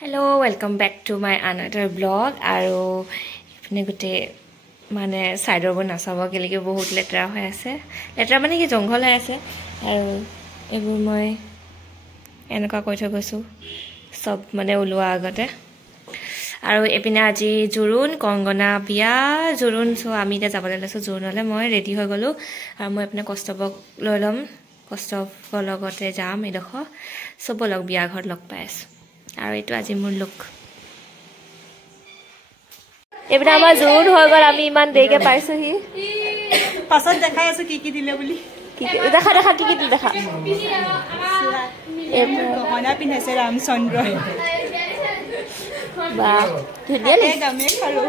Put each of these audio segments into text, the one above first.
Hello, welcome back to my another vlog. Aro ipne gote mane side ro nasaba kelike bahut letra hoy ase. Letra mane ki jonghol hoy ase. Aro ebur moi enaka koi thoi goisu sob mane ulwa agate. Aro epina aji jurun kongona biya jurun so ami ta jabale laso jurunale moi ready hoy golu. Aro moi apne kostobok loilom kostobok logote jam edokho so bolok biya ghor log paes. আৰু এটো আজি মোৰ look এবৰা আমাৰ June হৈ গল আমি ইমান দেৰিকে পাইছো হি পাছত দেখাই আছো কি দিলে বুলি কি দেখা দেখা কি দিলে দেখা গহনা পিন্ধাইছে ৰামচন্দ্ৰ বা ধুনিয়া দামে খালো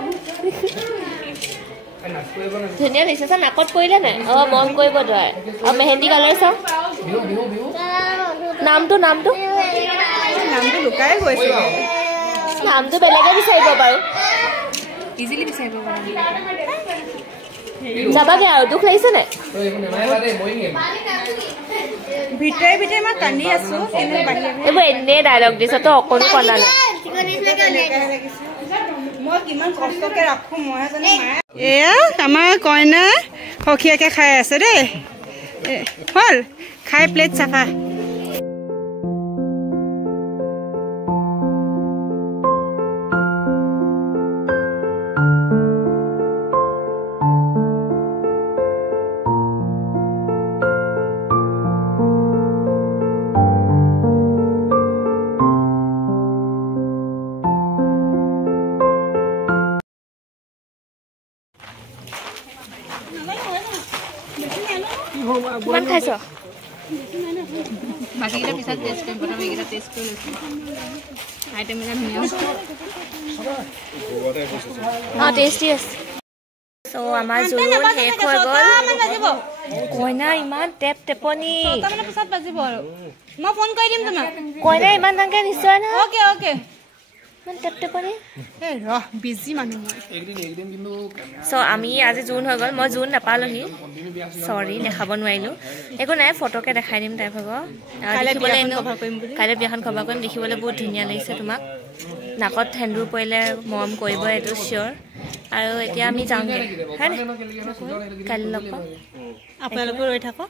ধুনিয়া নিছে নাকত পৰিলে নাই অ মন কৰিব দয় আৰু মেহেন্দি কালাৰ চাও নামটো লুকাই গৈছে নামটো বেলেগে বিচাৰিব পাৰো ইজিলি বিচাৰিব পাৰো যাবাগে আৰু দুখ লাগিছে নাই ভিতৰে মই কান্দি আছো কিন্তু বাহিৰে এবোৰ এনে ডায়লগ দিছ তো অকনো কলা নাই মই কিমান কষ্টকে ৰাখো মই জানো মায়ে এয়া আমাৰ কইনা সখিয়াকে খাই আছে দেই হল খাই প্লেট চাফা মান খাইছ বাকিটা পিছত টেস্ট কৰিম প্ৰথমে এইটা টেস্ট কৰি লৈছো আইটেম এটা ধুনীয়া অ টেস্টি আছে সো আমাৰ জুন শেষ হৈ গল কইনা ইমান টেপ টেপনি মানে পিছত বাজিব আৰু মই ফোন কৰি দিম তোমাক কইনা ইমান ডাঙকে নিশ্চয় না ওকে ইমান টেপ টেপনি এ ৰহ বিজি মানুহ মই একদিন কিন্তু সো আমি আজি জুন হৈ গল মই জুন নাপালোহি সৰি দেখাব নোৱাৰিলো একো নাই ফটোকে দেখাই দিম তাই ভাগ কাইলৈ বিয়াখন খবৰ কৰিম দেখিবলৈ বহুত ধুনীয়া লাগিছে তোমাক নাকত সেন্দুৰ পৰিলে মৰম কৰিব এইটো চিয়ৰ আৰু এতিয়া আমি যাওঁগে কাইলৈ লগ পাম আপোনালোকে ৰৈ থাকক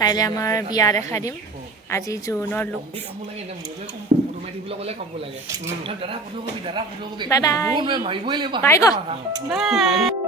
কাইলৈ আমাৰ বিয়া দেখাই দিম আজি জুনৰ লুক বাই বাই বাই